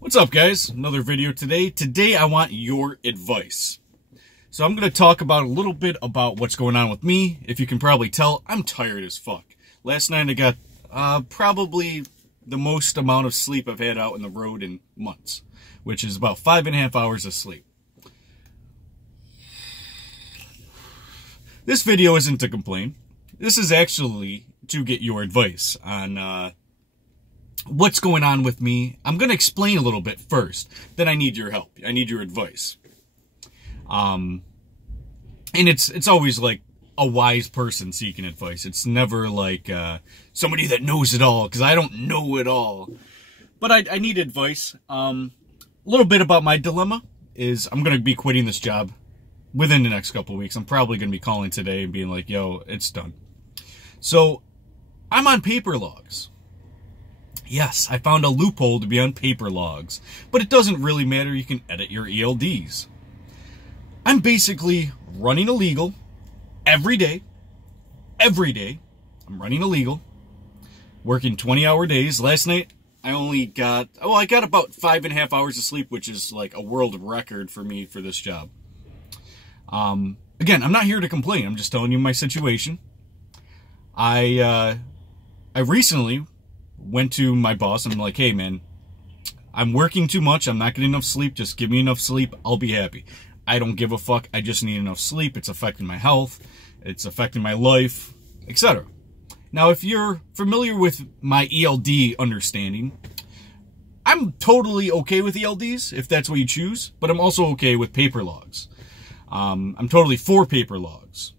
What's up, guys? Another video today. Today I want your advice. So I'm going to talk about a little bit about what's going on with me. If you can probably tell, I'm tired as fuck. Last night I got probably the most amount of sleep I've had out on the road in months, which is about 5.5 hours of sleep. This video isn't to complain. This is actually to get your advice on what's going on with me. I'm going to explain a little bit first. Then I need your help. I need your advice. And it's always like a wise person seeking advice. It's never like somebody that knows it all, because I don't know it all. But I need advice. A little bit about my dilemma is I'm going to be quitting this job within the next couple of weeks. I'm probably going to be calling today and being like, yo, it's done. So I'm on paper logs. Yes, I found a loophole to be on paper logs, but it doesn't really matter. You can edit your ELDs. I'm basically running illegal every day. Every day, I'm running illegal, working 20-hour days. Last night, I only got, I got about 5.5 hours of sleep, which is like a world record for me for this job. Again, I'm not here to complain. I'm just telling you my situation. I recently went to my boss and I'm like, hey man, I'm working too much. I'm not getting enough sleep. Just give me enough sleep. I'll be happy. I don't give a fuck. I just need enough sleep. It's affecting my health. It's affecting my life, etc. Now, if you're familiar with my ELD understanding, I'm totally okay with ELDs if that's what you choose, but I'm also okay with paper logs. I'm totally for paper logs.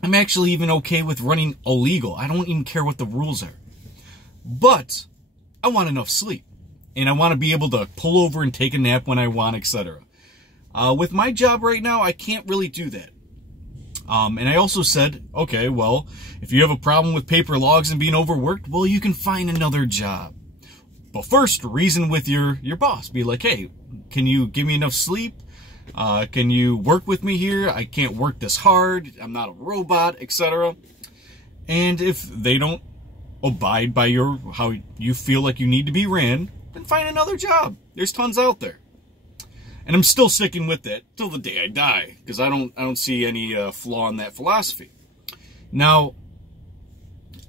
I'm actually even okay with running illegal. I don't even care what the rules are. But I want enough sleep, and I want to be able to pull over and take a nap when I want, etc. With my job right now, I can't really do that. And I also said, okay, well, if you have a problem with paper logs and being overworked, well, you can find another job. But first, reason with your boss. Be like, hey, can you give me enough sleep? Can you work with me here? I can't work this hard. I'm not a robot, etc. And if they don't abide by how you feel like you need to be ran, then find another job. There's tons out there. And I'm still sticking with that till the day I die, because I don't see any flaw in that philosophy. Now,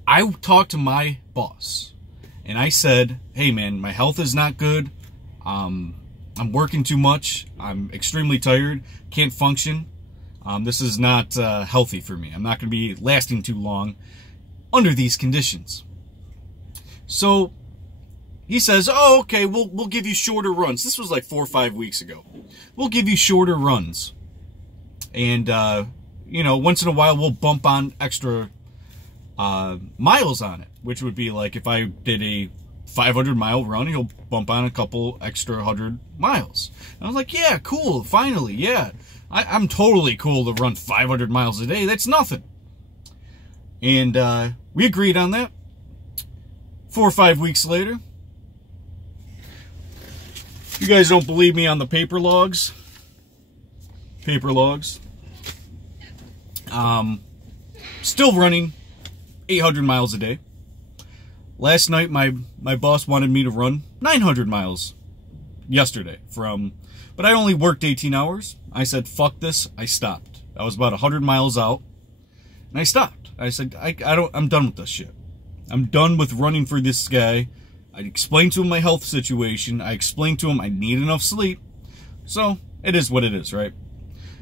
I talked to my boss and I said, hey man, my health is not good. I'm working too much. I'm extremely tired. Can't function. This is not healthy for me. I'm not going to be lasting too long under these conditions. So he says, oh, okay, we'll give you shorter runs. This was like 4 or 5 weeks ago. We'll give you shorter runs. And, you know, once in a while we'll bump on extra miles on it, which would be like if I did a 500-mile run, he'll bump on a couple extra 100 miles. And I was like, yeah, cool, finally, yeah. I'm totally cool to run 500 miles a day. That's nothing. And we agreed on that. 4 or 5 weeks later, you guys don't believe me on the paper logs. Paper logs. Still running 800 miles a day. Last night, my boss wanted me to run 900 miles yesterday but I only worked 18 hours. I said, fuck this. I stopped. I was about 100 miles out, and I stopped. I said, I'm done with this shit. I'm done with running for this guy. I explained to him my health situation. I explained to him I need enough sleep. So, it is what it is, right?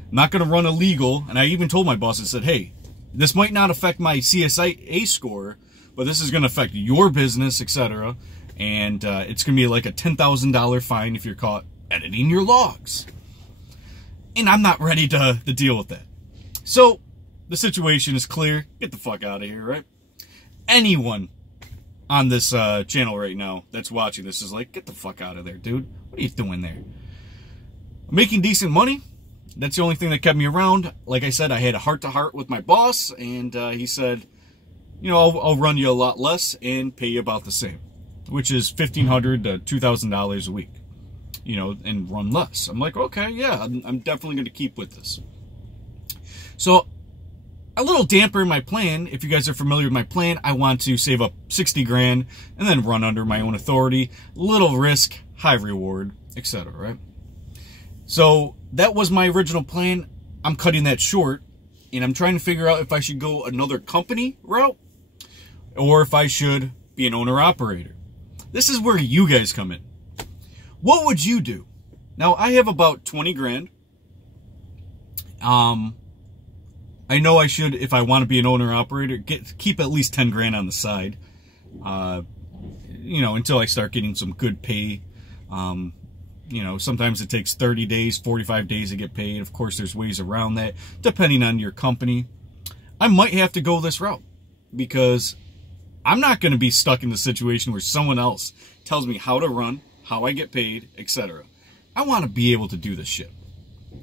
I'm not going to run illegal. And I even told my boss, I said, hey, this might not affect my CSA score, but this is going to affect your business, etc. And it's going to be like a $10,000 fine if you're caught editing your logs. And I'm not ready to deal with that. So, the situation is clear. Get the fuck out of here, right? Anyone on this channel right now that's watching this is like, get the fuck out of there, dude. What are you doing there? I'm making decent money. That's the only thing that kept me around. Like I said, I had a heart-to-heart with my boss, and he said, you know, I'll run you a lot less and pay you about the same, which is $1,500 to $2,000 a week, you know, and run less. I'm like, okay, yeah, I'm definitely going to keep with this. So a little damper in my plan. If you guys are familiar with my plan, I want to save up 60 grand and then run under my own authority. Little risk, high reward, etc., right? So that was my original plan. I'm cutting that short, and I'm trying to figure out if I should go another company route or if I should be an owner-operator. This is where you guys come in. What would you do? Now, I have about 20 grand. I know I should, if I want to be an owner-operator, keep at least 10 grand on the side. You know, until I start getting some good pay. You know, sometimes it takes 30 days, 45 days to get paid. Of course, there's ways around that, depending on your company. I might have to go this route because I'm not going to be stuck in the situation where someone else tells me how to run, how I get paid, etc. I want to be able to do this shit.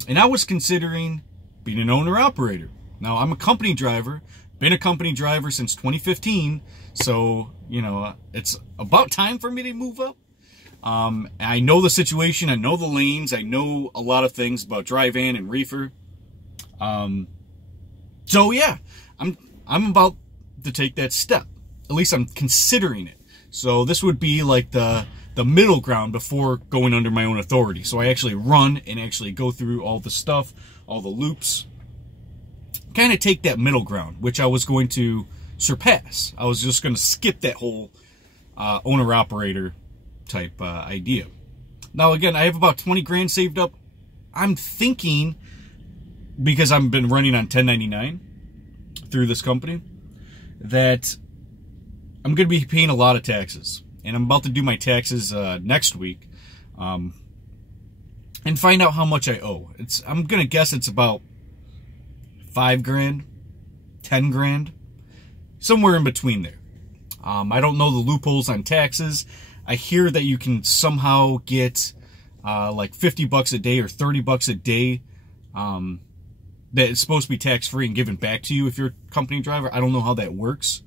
And I was considering being an owner-operator. Now, I'm a company driver, been a company driver since 2015, so, you know, it's about time for me to move up. I know the situation, I know the lanes, I know a lot of things about dry van and reefer. So yeah, I'm about to take that step. At least I'm considering it. So this would be like the middle ground before going under my own authority. So I actually run and actually go through all the stuff, all the loops. Kind of take that middle ground, which I was going to surpass. I was just going to skip that whole owner-operator type idea. Now, again, I have about 20 grand saved up. I'm thinking, because I've been running on 1099 through this company, that I'm going to be paying a lot of taxes. And I'm about to do my taxes next week and find out how much I owe. I'm going to guess it's about 5 grand, 10 grand, somewhere in between there. I don't know the loopholes on taxes. I hear that you can somehow get like 50 bucks a day or 30 bucks a day that is supposed to be tax-free and given back to you if you're a company driver. I don't know how that works.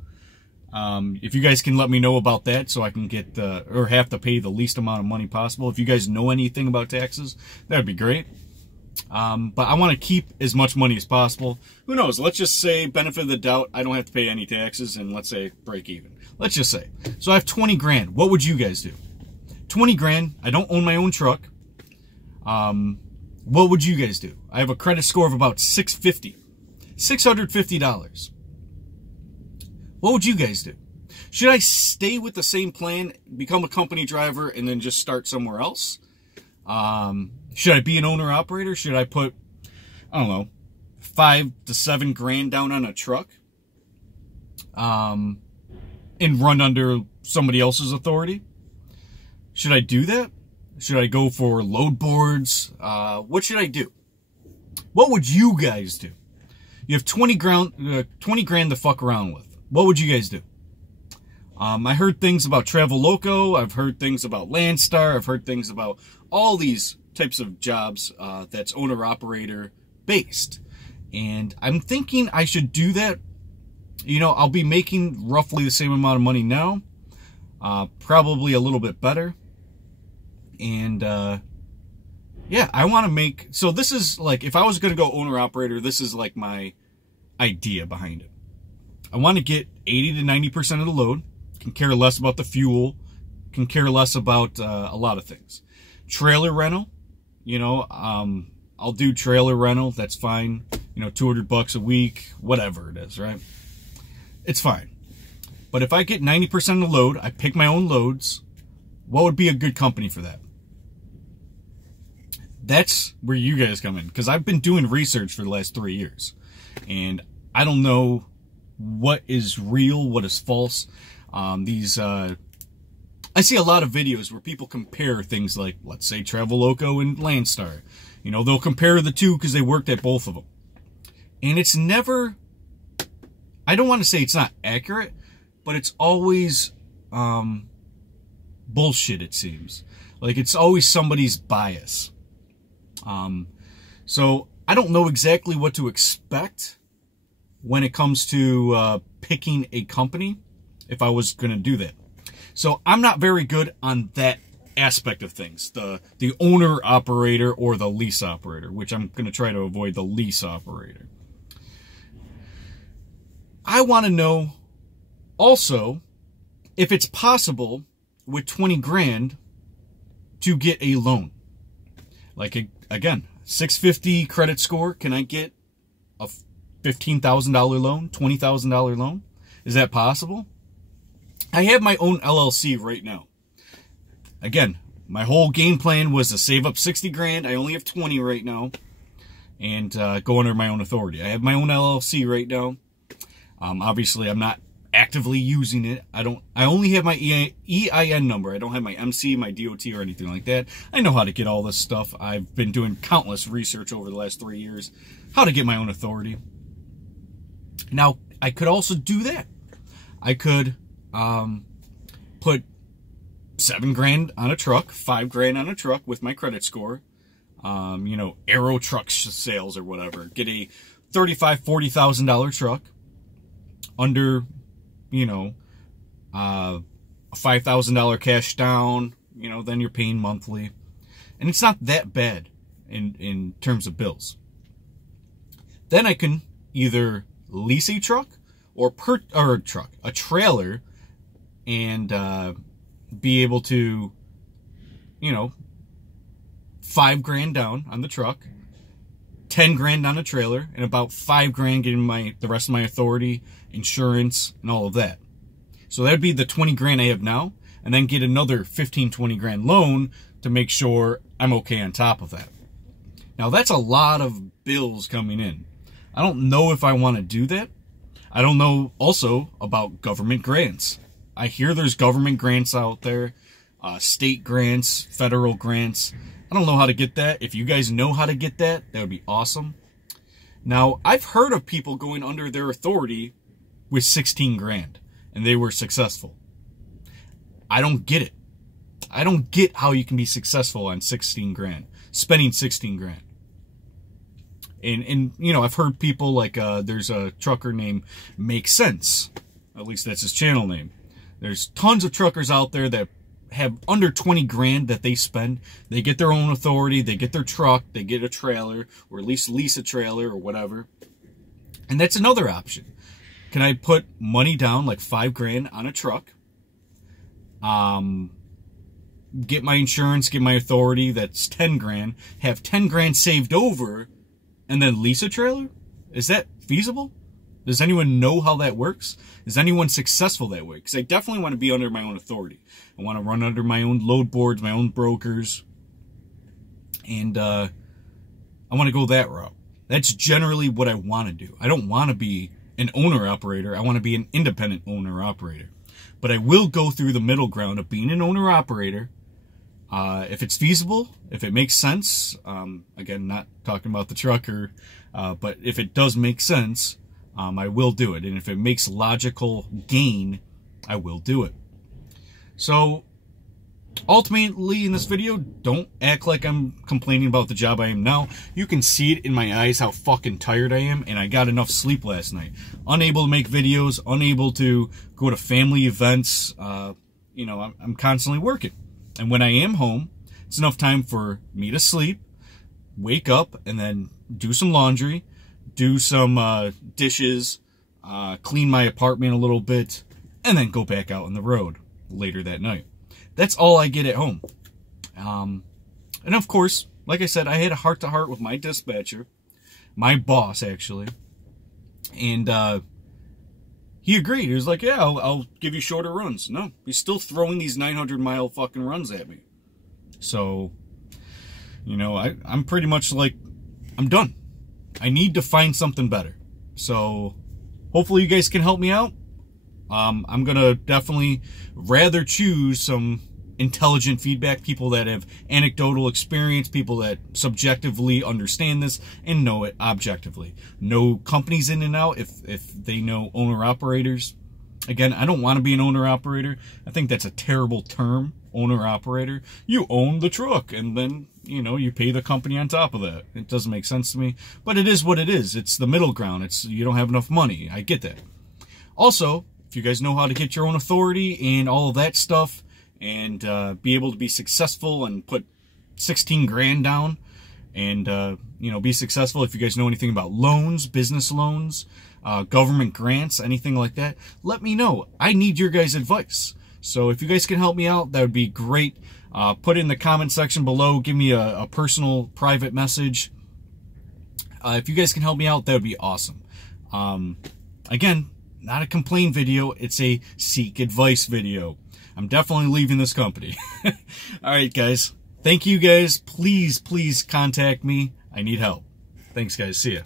If you guys can let me know about that so I can get or have to pay the least amount of money possible. If you guys know anything about taxes, that'd be great. But I want to keep as much money as possible. Who knows? Let's just say, benefit of the doubt, I don't have to pay any taxes, and let's say break even. Let's just say. So I have 20 grand. What would you guys do? 20 grand. I don't own my own truck. What would you guys do? I have a credit score of about $650. What would you guys do? Should I stay with the same plan, become a company driver, and then just start somewhere else? Should I be an owner-operator? Should I put, I don't know, 5 to 7 grand down on a truck? And run under somebody else's authority? Should I do that? Should I go for load boards? What should I do? What would you guys do? You have 20 grand to fuck around with. What would you guys do? I heard things about Travel Loco. I've heard things about Landstar. I've heard things about all these types of jobs that's owner-operator based. And I'm thinking I should do that. You know, I'll be making roughly the same amount of money now. Probably a little bit better. And, yeah, I want to make... So this is, like, if I was going to go owner-operator, this is, like, my idea behind it. I want to get 80 to 90% of the load. Can care less about the fuel. Can care less about a lot of things. Trailer rental. You know, I'll do trailer rental. That's fine. You know, $200 a week. Whatever it is, right? It's fine. But if I get 90% of the load, I pick my own loads, what would be a good company for that? That's where you guys come in. Because I've been doing research for the last 3 years. And I don't know what is real, what is false. I see a lot of videos where people compare things like, let's say, Travel Loco and Landstar. You know, they'll compare the two because they worked at both of them. And it's never... I don't want to say it's not accurate, but it's always bullshit, it seems. Like, it's always somebody's bias. So, I don't know exactly what to expect when it comes to picking a company, if I was going to do that. So, I'm not very good on that aspect of things. The owner-operator or the lease-operator, which I'm going to try to avoid the lease-operator. I want to know also if it's possible with 20 grand to get a loan. Like, again, 650 credit score. Can I get a $15,000 loan, $20,000 loan? Is that possible? I have my own LLC right now. Again, my whole game plan was to save up 60 grand. I only have 20 right now. And go under my own authority. I have my own LLC right now. Obviously, I'm not actively using it. I only have my EIN number. I don't have my MC, my DOT, or anything like that. I know how to get all this stuff. I've been doing countless research over the last 3 years. How to get my own authority. Now, I could also do that. I could put 7 grand on a truck, 5 grand on a truck with my credit score. You know, Aero truck sales or whatever. Get a $35,000, $40,000 truck under, you know, a $5,000 cash down. You know, then you're paying monthly, and it's not that bad in terms of bills. Then I can either lease a truck or a trailer, and be able to, you know, 5 grand down on the truck, 10 grand on the trailer, and about 5 grand getting the rest of my authority, insurance, and all of that. So that'd be the 20 grand I have now, and then get another 15, 20 grand loan to make sure I'm okay on top of that. Now that's a lot of bills coming in. I don't know if I want to do that. I don't know also about government grants. I hear there's government grants out there, state grants, federal grants. I don't know how to get that. If you guys know how to get that, that would be awesome. Now, I've heard of people going under their authority with 16 grand, and they were successful. I don't get it. I don't get how you can be successful on 16 grand, spending 16 grand. And you know, I've heard people like, there's a trucker named Make Sense. At least that's his channel name. There's tons of truckers out there that have under 20 grand that they spend. They get their own authority, they get their truck, they get a trailer, or at least lease a trailer or whatever. And that's another option. Can I put money down, like 5 grand on a truck? Get my insurance, get my authority, that's 10 grand. Have 10 grand saved over, and then lease a trailer? Is that feasible? Does anyone know how that works? Is anyone successful that way? Because I definitely want to be under my own authority. I want to run under my own load boards, my own brokers. And I want to go that route. That's generally what I want to do. I don't want to be an owner-operator. I want to be an independent owner-operator. But I will go through the middle ground of being an owner-operator. If it's feasible, if it makes sense, again, not talking about the trucker, but if it does make sense, I will do it. And if it makes logical gain, I will do it. So, ultimately, in this video, don't act like I'm complaining about the job I am now. You can see it in my eyes how fucking tired I am, and I got enough sleep last night. Unable to make videos, unable to go to family events. You know, I'm constantly working. And when I am home, it's enough time for me to sleep, wake up, and then do some laundry, do some dishes, clean my apartment a little bit, and then go back out on the road later that night. That's all I get at home. And of course, like I said, I had a heart-to-heart with my dispatcher, my boss, actually. And he agreed. He was like, yeah, I'll give you shorter runs. No, he's still throwing these 900-mile fucking runs at me. So, you know, I'm pretty much like, I'm done. I need to find something better. So, hopefully you guys can help me out. I'm going to definitely rather choose some intelligent feedback, people that have anecdotal experience, people that subjectively understand this and know it objectively. Know companies in and out if they know owner-operators. Again, I don't want to be an owner-operator. I think that's a terrible term, owner-operator. You own the truck, and then, you know, you pay the company on top of that. It doesn't make sense to me, but it is what it is. It's the middle ground. It's, you don't have enough money. I get that. Also, if you guys know how to get your own authority and all of that stuff, and be able to be successful and put 16 grand down and, you know, be successful. If you guys know anything about loans, business loans, government grants, anything like that, let me know. I need your guys' advice. So if you guys can help me out, that would be great. Put it in the comment section below. Give me a personal, private message. If you guys can help me out, that would be awesome. Again, not a complaint video. It's a seek advice video. I'm definitely leaving this company. All right, guys. Thank you, guys. Please, please contact me. I need help. Thanks, guys. See ya.